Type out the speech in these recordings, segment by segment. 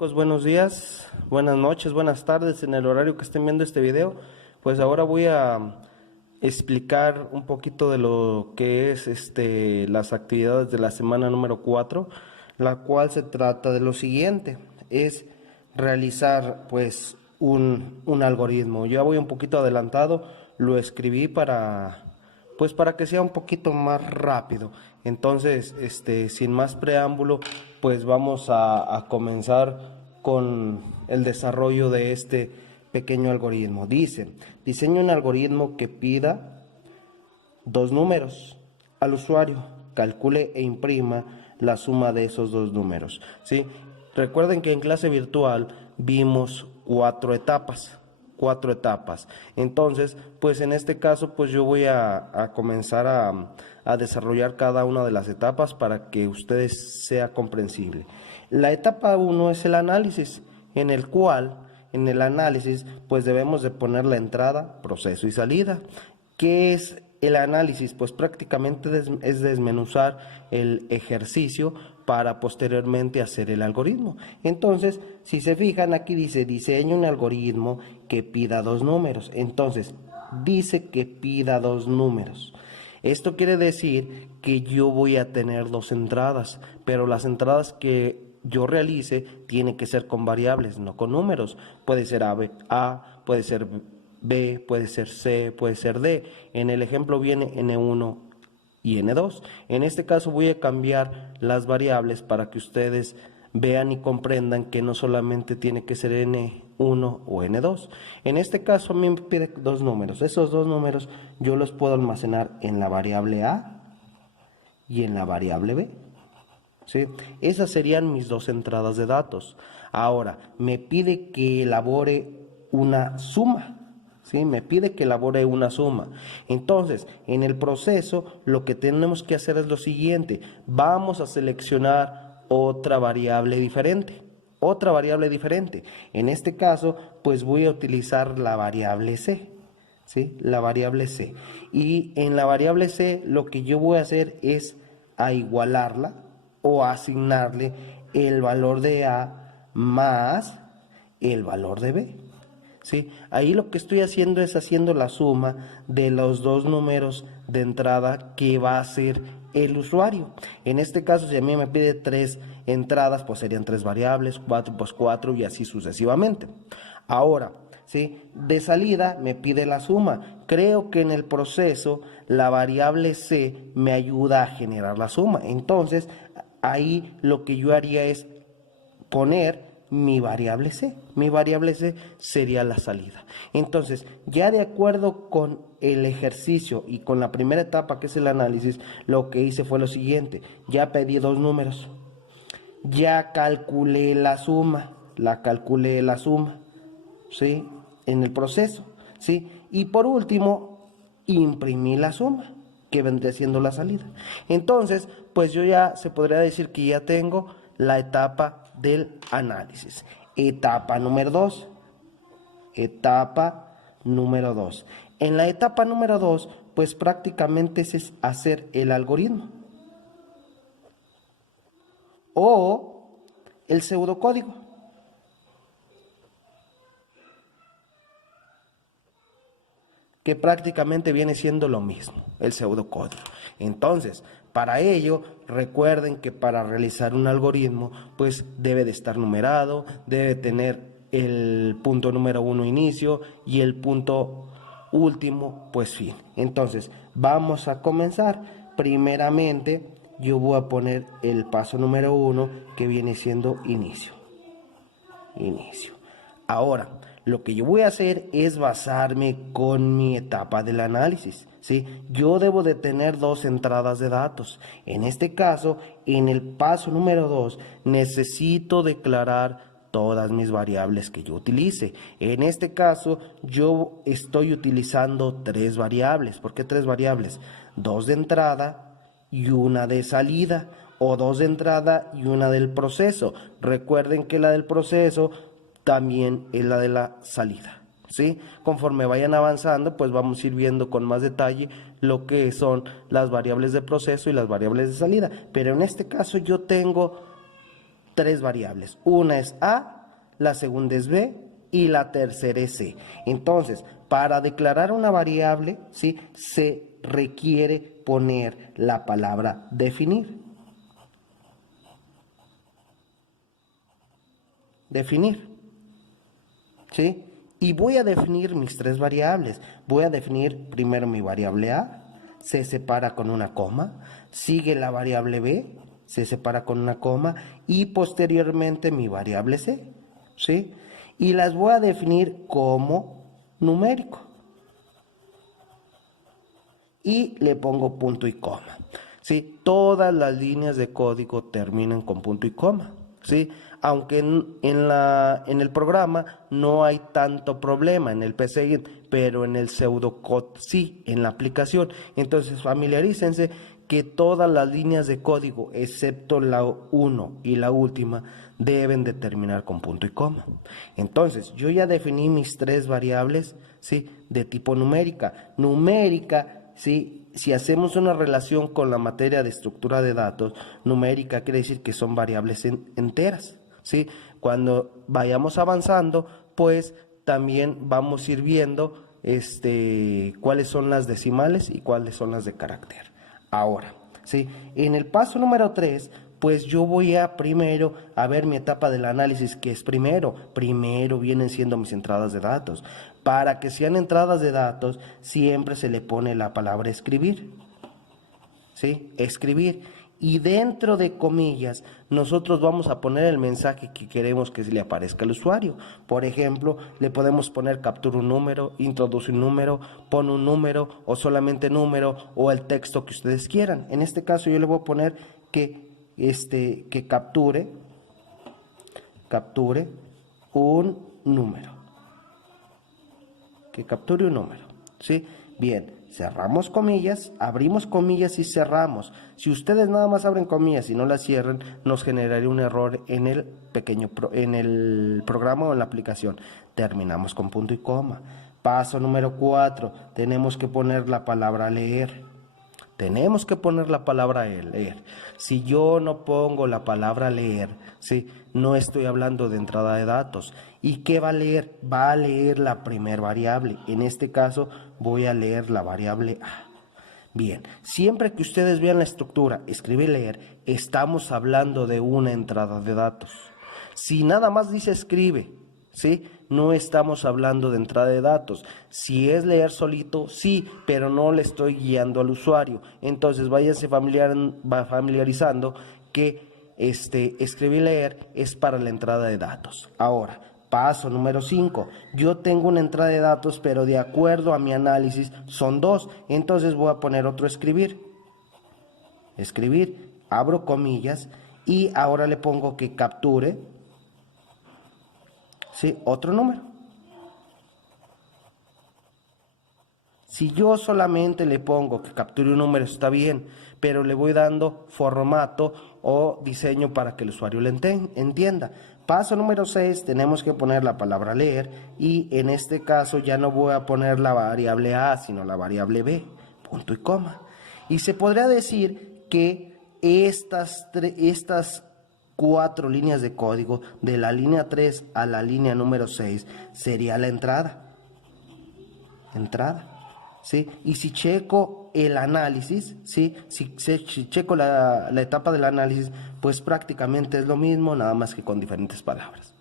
Chicos, buenos días, buenas noches, buenas tardes en el horario que estén viendo este video. Pues ahora voy a explicar un poquito de lo que es las actividades de la semana número 4, la cual se trata de lo siguiente, es realizar pues un algoritmo. Ya voy un poquito adelantado, lo escribí para que sea un poquito más rápido. Entonces, sin más preámbulo, pues vamos a comenzar con el desarrollo de este pequeño algoritmo. Dice, diseña un algoritmo que pida dos números al usuario, calcule e imprima la suma de esos dos números, ¿sí? Recuerden que en clase virtual vimos cuatro etapas. Entonces, pues en este caso, pues yo voy a comenzar a desarrollar cada una de las etapas para que ustedes sea comprensible. La etapa 1 es el análisis, en el cual, en el análisis, pues debemos de poner la entrada, proceso y salida. ¿Qué es el análisis? Pues prácticamente es desmenuzar el ejercicio para posteriormente hacer el algoritmo. Entonces, si se fijan, aquí dice diseña un algoritmo que pida dos números. Entonces, dice que pida dos números. Esto quiere decir que yo voy a tener dos entradas, pero las entradas que yo realice tienen que ser con variables, no con números. Puede ser A, puede ser B, puede ser C, puede ser D. En el ejemplo viene N1 y N2. En este caso voy a cambiar las variables para que ustedes vean y comprendan que no solamente tiene que ser N1 o N2. En este caso a mí me pide dos números. Esos dos números yo los puedo almacenar en la variable A y en la variable B. ¿Sí? Esas serían mis dos entradas de datos. Ahora, me pide que elabore una suma. ¿Sí? Me pide que elabore una suma. Entonces, en el proceso, lo que tenemos que hacer es lo siguiente. Vamos a seleccionar otra variable diferente. En este caso, pues voy a utilizar la variable C. ¿Sí? La variable C. Y en la variable C, lo que yo voy a hacer es a igualarla o asignarle el valor de A más el valor de B. ¿Sí? Ahí lo que estoy haciendo es haciendo la suma de los dos números de entrada que va a hacer el usuario. En este caso, si a mí me pide tres entradas, pues serían tres variables, 4 pues 4 y así sucesivamente. Ahora, ¿sí? De salida me pide la suma. Creo que en el proceso la variable C me ayuda a generar la suma. Entonces, ahí lo que yo haría es poner mi variable C. Mi variable C sería la salida. Entonces, ya de acuerdo con el ejercicio y con la primera etapa, que es el análisis, lo que hice fue lo siguiente. Ya pedí dos números. Ya calculé la suma. ¿Sí? En el proceso. ¿Sí? Y por último, imprimí la suma, que vendría siendo la salida. Entonces, pues yo ya se podría decir que ya tengo la etapa del análisis. Etapa número 2. En la etapa número 2, pues prácticamente es hacer el algoritmo o el pseudocódigo. Que prácticamente viene siendo lo mismo, el pseudocódigo. Entonces, para ello, recuerden que para realizar un algoritmo, pues debe de estar numerado, debe tener el punto número 1 inicio y el punto último, pues fin. Entonces, vamos a comenzar. Primeramente, yo voy a poner el paso número 1, que viene siendo inicio. Ahora, lo que yo voy a hacer es basarme con mi etapa del análisis, ¿sí? Yo debo de tener dos entradas de datos. En este caso, en el paso número 2, necesito declarar todas mis variables que yo utilice. En este caso, yo estoy utilizando tres variables. ¿Por qué tres variables? Dos de entrada y una de salida, o dos de entrada y una del proceso. Recuerden que la del proceso también es la de la salida, ¿sí? Conforme vayan avanzando, pues vamos a ir viendo con más detalle lo que son las variables de proceso y las variables de salida. Pero en este caso yo tengo tres variables. Una es A, la segunda es B y la tercera es C. Entonces, para declarar una variable, ¿sí?, se requiere poner la palabra definir. Definir. ¿Sí? Y voy a definir mis tres variables. Voy a definir primero mi variable A, se separa con una coma, sigue la variable B, se separa con una coma, y posteriormente mi variable C, ¿sí? Y las voy a definir como numérico. Y le pongo punto y coma, ¿sí? Todas las líneas de código terminan con punto y coma, ¿sí? Aunque en el programa no hay tanto problema en el PCInt, pero en el pseudocode sí, en la aplicación. Entonces familiarícense que todas las líneas de código, excepto la 1 y la última, deben de terminar con punto y coma. Entonces, yo ya definí mis tres variables, ¿sí?, de tipo numérica. Numérica, ¿sí?, si hacemos una relación con la materia de estructura de datos, numérica quiere decir que son variables enteras, ¿sí? Cuando vayamos avanzando, pues también vamos a ir viendo cuáles son las decimales y cuáles son las de carácter. Ahora, ¿sí?, en el paso número 3, pues yo voy a primero a ver mi etapa del análisis, que es primero vienen siendo mis entradas de datos. Para que sean entradas de datos, siempre se le pone la palabra escribir, ¿sí? Escribir. Y dentro de comillas, nosotros vamos a poner el mensaje que queremos que se le aparezca al usuario. Por ejemplo, le podemos poner captura un número, introduce un número, pone un número o solamente número o el texto que ustedes quieran. En este caso yo le voy a poner que capture un número. Que capture un número, ¿sí? Bien, cerramos comillas, abrimos comillas y cerramos. Si ustedes nada más abren comillas y no las cierran, nos generaría un error en el programa o en la aplicación. Terminamos con punto y coma. Paso número 4, tenemos que poner la palabra leer. Tenemos que poner la palabra leer. Si yo no pongo la palabra leer, ¿sí?, no estoy hablando de entrada de datos. ¿Y qué va a leer? Va a leer la primer variable. En este caso voy a leer la variable A. Bien, siempre que ustedes vean la estructura, escribe leer, estamos hablando de una entrada de datos. Si nada más dice escribe, ¿sí?, no estamos hablando de entrada de datos. Si es leer solito, sí, pero no le estoy guiando al usuario. Entonces váyanse familiarizando que escribir leer es para la entrada de datos. Ahora, paso número 5. Yo tengo una entrada de datos, pero de acuerdo a mi análisis son 2. Entonces voy a poner otro escribir. Escribir, abro comillas y ahora le pongo que capture, ¿sí?, otro número. Si yo solamente le pongo que capture un número, está bien, pero le voy dando formato o diseño para que el usuario lo entienda. Paso número 6, tenemos que poner la palabra leer y en este caso ya no voy a poner la variable A, sino la variable B, punto y coma. Y se podría decir que estas 4 líneas de código, de la línea 3 a la línea número 6, sería la entrada. ¿Sí? Y si checo el análisis, ¿sí?, si checo la etapa del análisis, pues prácticamente es lo mismo, nada más que con diferentes palabras.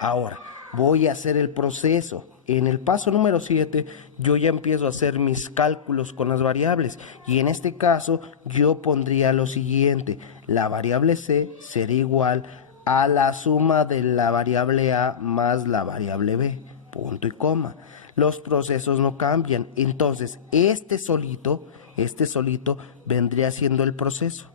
Ahora, voy a hacer el proceso. En el paso número 7, yo ya empiezo a hacer mis cálculos con las variables. Y en este caso, yo pondría lo siguiente. La variable C sería igual a la suma de la variable A más la variable B, punto y coma. Los procesos no cambian. Entonces, este solito vendría siendo el proceso.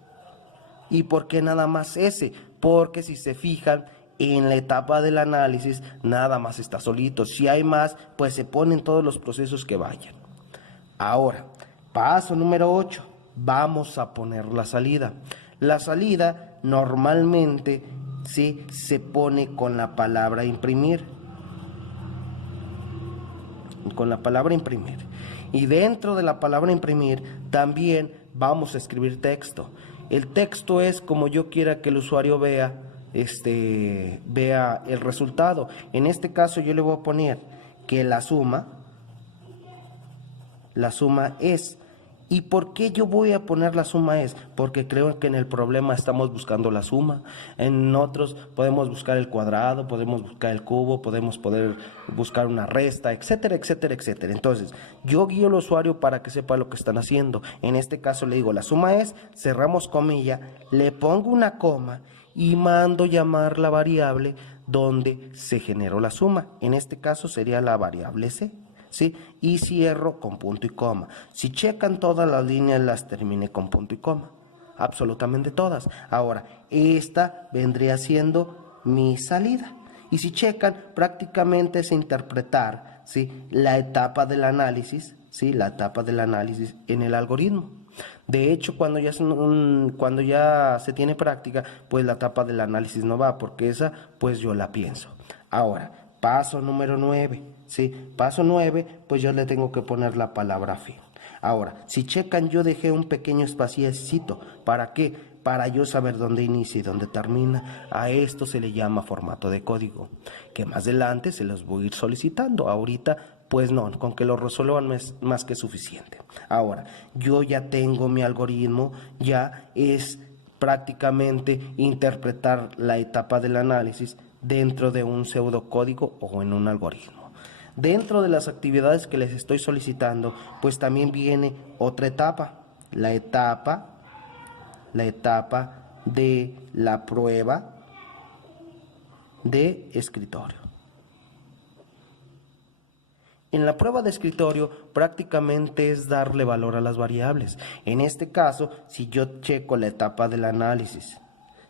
¿Y por qué nada más ese? Porque si se fijan, en la etapa del análisis nada más está solito. Si hay más, pues se ponen todos los procesos que vayan. Ahora, paso número 8. Vamos a poner la salida. La salida normalmente, ¿sí?, se pone con la palabra imprimir. Con la palabra imprimir. Y dentro de la palabra imprimir también vamos a escribir texto. El texto es como yo quiera que el usuario vea vea el resultado. En este caso yo le voy a poner que la suma es. ¿Y por qué yo voy a poner la suma es? Porque creo que en el problema estamos buscando la suma. En otros podemos buscar el cuadrado, podemos buscar el cubo, podemos buscar una resta, etcétera, etcétera, etcétera. Entonces, yo guío al usuario para que sepa lo que están haciendo. En este caso le digo, la suma es, cerramos comilla, le pongo una coma y mando llamar la variable donde se generó la suma. En este caso sería la variable C. ¿Sí? Y cierro con punto y coma. Si checan todas las líneas, las terminé con punto y coma. Absolutamente todas. Ahora, esta vendría siendo mi salida. Y si checan, prácticamente es interpretar, ¿sí?, la etapa del análisis, ¿sí?, la etapa del análisis en el algoritmo. De hecho, cuando ya se tiene práctica, pues la etapa del análisis no va, porque esa, pues yo la pienso. Ahora, paso número 9, ¿sí? Paso 9, pues yo le tengo que poner la palabra fin. Ahora, si checan, yo dejé un pequeño espaciecito. ¿Para qué? Para yo saber dónde inicia y dónde termina. A esto se le llama formato de código, que más adelante se los voy a ir solicitando. Ahorita, pues no, con que lo resuelvan es más que suficiente. Ahora, yo ya tengo mi algoritmo, ya es prácticamente interpretar la etapa del análisis dentro de un pseudocódigo o en un algoritmo. Dentro de las actividades que les estoy solicitando, pues también viene otra etapa, la etapa de la prueba de escritorio. En la prueba de escritorio prácticamente es darle valor a las variables. En este caso, si yo checo la etapa del análisis,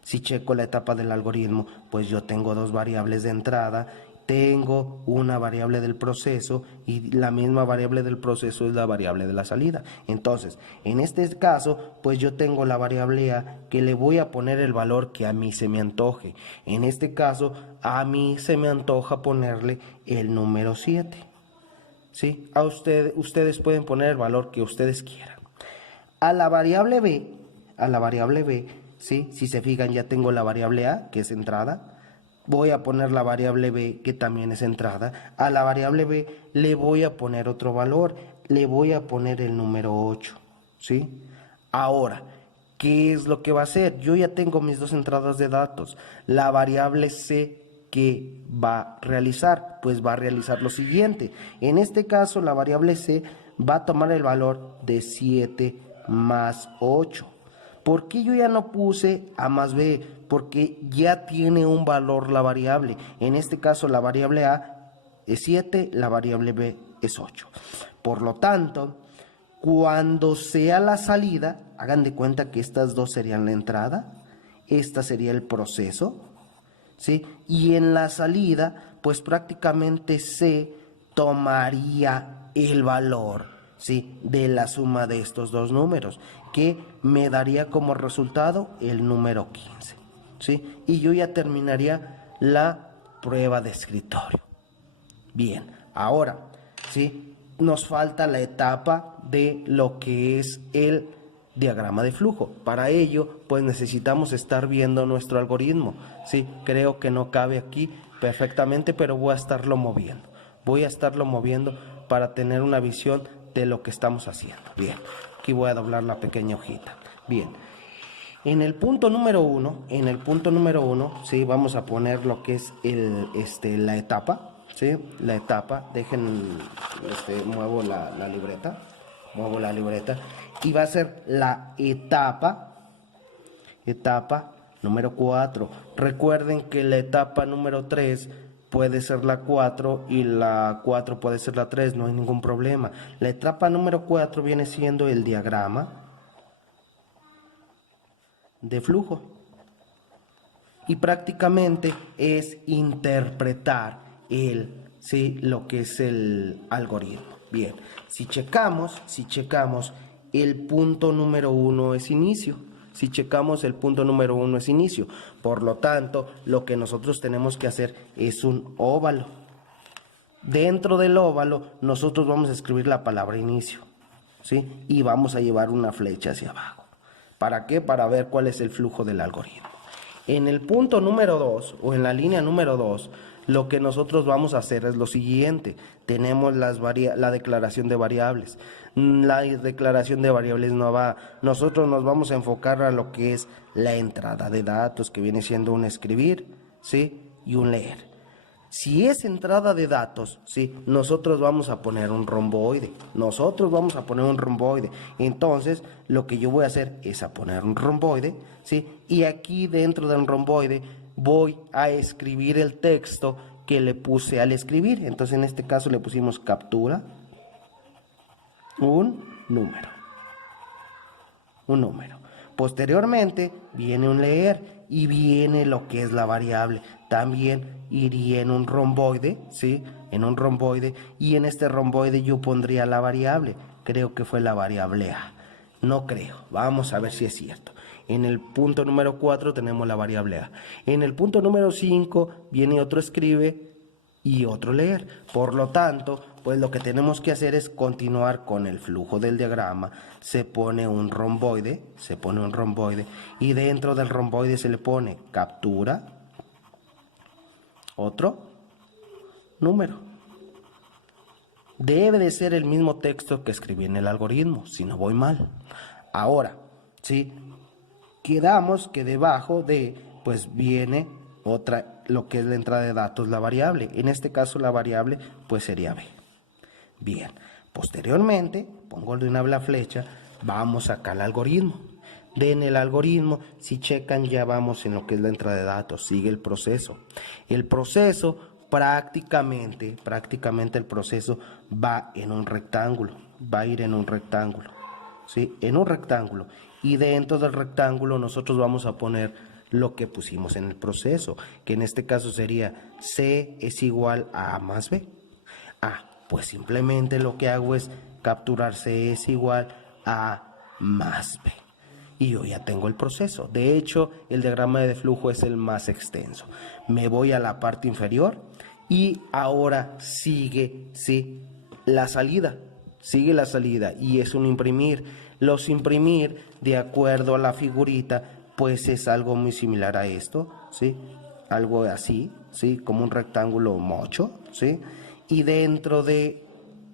si checo la etapa del algoritmo, pues yo tengo dos variables de entrada, tengo una variable del proceso y la misma variable del proceso es la variable de la salida. Entonces, en este caso, pues yo tengo la variable A que le voy a poner el valor que a mí se me antoje. En este caso, a mí se me antoja ponerle el número 7. ¿Sí? Ustedes pueden poner el valor que ustedes quieran. A la variable B, ¿sí?, si se fijan, ya tengo la variable A, que es entrada. Voy a poner la variable B, que también es entrada. A la variable B le voy a poner otro valor. Le voy a poner el número 8. ¿Sí? Ahora, ¿qué es lo que va a hacer? Yo ya tengo mis dos entradas de datos. La variable C, ¿qué va a realizar? Pues va a realizar lo siguiente. En este caso, la variable C va a tomar el valor de 7 más 8. ¿Por qué yo ya no puse A más B? Porque ya tiene un valor la variable. En este caso, la variable A es 7, la variable B es 8. Por lo tanto, cuando sea la salida, hagan de cuenta que estas dos serían la entrada, esta sería el proceso, ¿sí? Y en la salida, pues prácticamente se tomaría el valor, ¿sí?, de la suma de estos dos números, que me daría como resultado el número 15, ¿sí? Y yo ya terminaría la prueba de escritorio. Bien, ahora, ¿sí?, nos falta la etapa de lo que es el diagrama de flujo. Para ello, pues necesitamos estar viendo nuestro algoritmo. Sí, creo que no cabe aquí perfectamente, pero voy a estarlo moviendo. Voy a estarlo moviendo para tener una visión de lo que estamos haciendo. Bien, aquí voy a doblar la pequeña hojita. Bien, en el punto número 1, sí, vamos a poner lo que es la etapa. ¿Sí? La etapa, muevo la libreta, y va a ser la etapa número 4. Recuerden que la etapa número 3 puede ser la 4 y la 4 puede ser la 3, no hay ningún problema. La etapa número 4 viene siendo el diagrama de flujo y prácticamente es interpretar lo que es el algoritmo. Bien, si checamos, el punto número 1 es inicio. Si checamos, el punto número 1 es inicio. Por lo tanto, lo que nosotros tenemos que hacer es un óvalo. Dentro del óvalo, nosotros vamos a escribir la palabra inicio, ¿sí? Y vamos a llevar una flecha hacia abajo. ¿Para qué? Para ver cuál es el flujo del algoritmo. En el punto número 2 o en la línea número 2, lo que nosotros vamos a hacer es lo siguiente. Tenemos la declaración de variables. La declaración de variables no va. Nosotros nos vamos a enfocar a lo que es la entrada de datos, que viene siendo un escribir, ¿sí? Y un leer. Si es entrada de datos, ¿sí? Nosotros vamos a poner un romboide. Entonces, lo que yo voy a hacer es a poner un romboide, ¿sí? Y aquí dentro del romboide voy a escribir el texto que le puse al escribir. Entonces, en este caso le pusimos captura un número. Posteriormente viene un leer y viene lo que es la variable. También iría en un romboide, ¿sí? En un romboide, y en este romboide yo pondría la variable. Creo que fue la variable A. No creo. Vamos a ver si es cierto. En el punto número 4 tenemos la variable A. En el punto número 5 viene otro escribe y otro leer. Por lo tanto, pues lo que tenemos que hacer es continuar con el flujo del diagrama. Se pone un romboide, y dentro del romboide se le pone captura otro número. Debe de ser el mismo texto que escribí en el algoritmo, si no voy mal. Ahora, ¿sí? Quedamos que debajo de, pues viene otra, lo que es la entrada de datos, la variable. En este caso la variable, pues sería B. Bien, posteriormente, pongo de una la flecha, vamos acá al algoritmo. En el algoritmo, si checan, ya vamos en lo que es la entrada de datos, sigue el proceso. El proceso prácticamente el proceso va en un rectángulo, va a ir en un rectángulo, ¿sí? En un rectángulo. Y dentro del rectángulo nosotros vamos a poner lo que pusimos en el proceso, que en este caso sería C es igual a A más B. Pues simplemente lo que hago es capturar C es igual a A más B. Y yo ya tengo el proceso. De hecho, el diagrama de flujo es el más extenso. Me voy a la parte inferior y ahora sigue, ¿sí? La salida. Sigue la salida y es un imprimir. Los imprimir, de acuerdo a la figurita, pues es algo muy similar a esto, ¿sí? Algo así, ¿sí? Como un rectángulo mocho, ¿sí? Y dentro de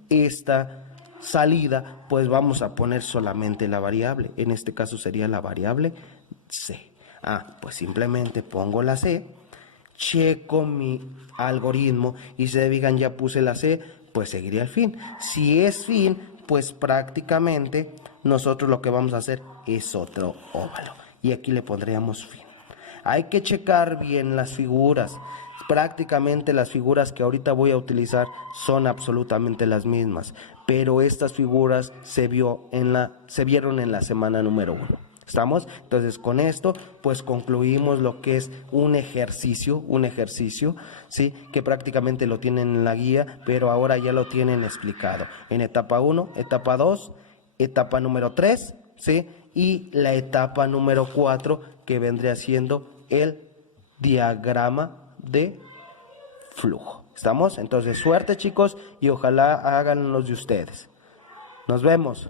esta salida, pues vamos a poner solamente la variable. En este caso sería la variable C. Pues simplemente pongo la C, checo mi algoritmo y se digan ya puse la C, pues seguiría el fin. Si es fin, pues prácticamente nosotros lo que vamos a hacer es otro óvalo. Y aquí le pondríamos fin. Hay que checar bien las figuras. Prácticamente las figuras que ahorita voy a utilizar son absolutamente las mismas, pero estas figuras se vieron en la semana número 1. ¿Estamos? Entonces con esto pues concluimos lo que es un ejercicio, ¿sí? Que prácticamente lo tienen en la guía, pero ahora ya lo tienen explicado en etapa 1, etapa 2, etapa número 3, ¿sí? Y la etapa número 4, que vendría siendo el diagrama de flujo. ¿Estamos? Entonces, suerte, chicos, y ojalá hagan los de ustedes. Nos vemos.